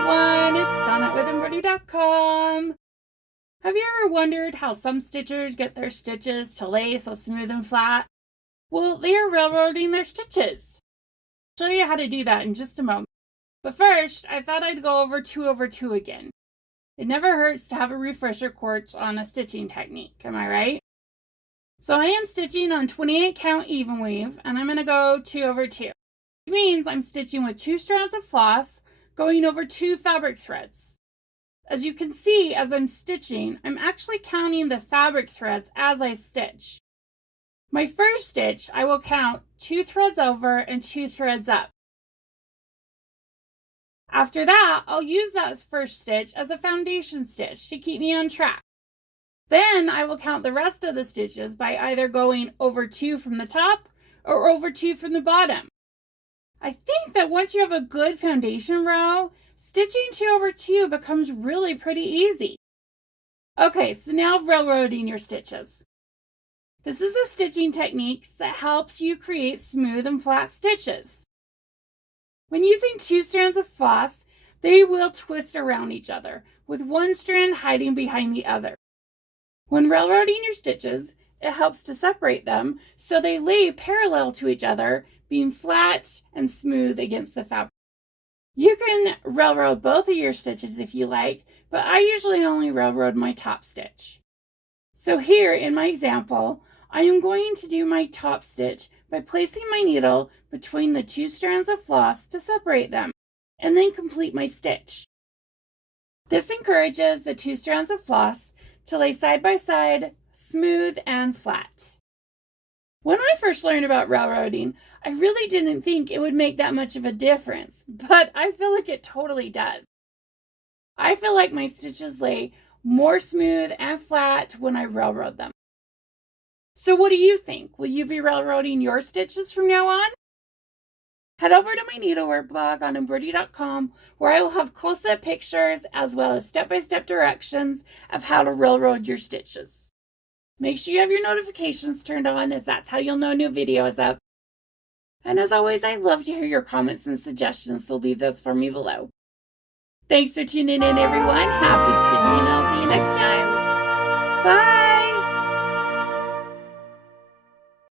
everyone, it's Donna with Embroidery.com. Have you ever wondered how some stitchers get their stitches to lay so smooth and flat? Well, they are railroading their stitches. I'll show you how to do that in just a moment. But first, I thought I'd go over 2 over 2 again. It never hurts to have a refresher course on a stitching technique, am I right? So I am stitching on 28 count even weave, and I'm going to go 2 over 2, which means I'm stitching with 2 strands of floss going over 2 fabric threads. As you can see, as I'm stitching, I'm actually counting the fabric threads as I stitch. My first stitch, I will count 2 threads over and 2 threads up. After that, I'll use that first stitch as a foundation stitch to keep me on track. Then I will count the rest of the stitches by either going over 2 from the top or over 2 from the bottom. I think that once you have a good foundation row, stitching 2 over 2 becomes really pretty easy. Okay, so now railroading your stitches. This is a stitching technique that helps you create smooth and flat stitches. When using 2 strands of floss, they will twist around each other, with one strand hiding behind the other. When railroading your stitches, it helps to separate them so they lay parallel to each other, being flat and smooth against the fabric. You can railroad both of your stitches if you like, but I usually only railroad my top stitch. So here in my example, I am going to do my top stitch by placing my needle between the 2 strands of floss to separate them, and then complete my stitch. This encourages the 2 strands of floss to lay side by side, smooth and flat. When I first learned about railroading, I really didn't think it would make that much of a difference, but I feel like it totally does. I feel like my stitches lay more smooth and flat when I railroad them. So what do you think? Will you be railroading your stitches from now on? Head over to my needlework blog on Embroidery.com, where I will have close-up pictures as well as step-by-step directions of how to railroad your stitches. Make sure you have your notifications turned on, as that's how you'll know new video is up. And as always, I love to hear your comments and suggestions, so leave those for me below. Thanks for tuning in, everyone. Happy stitching. I'll see you next time. Bye.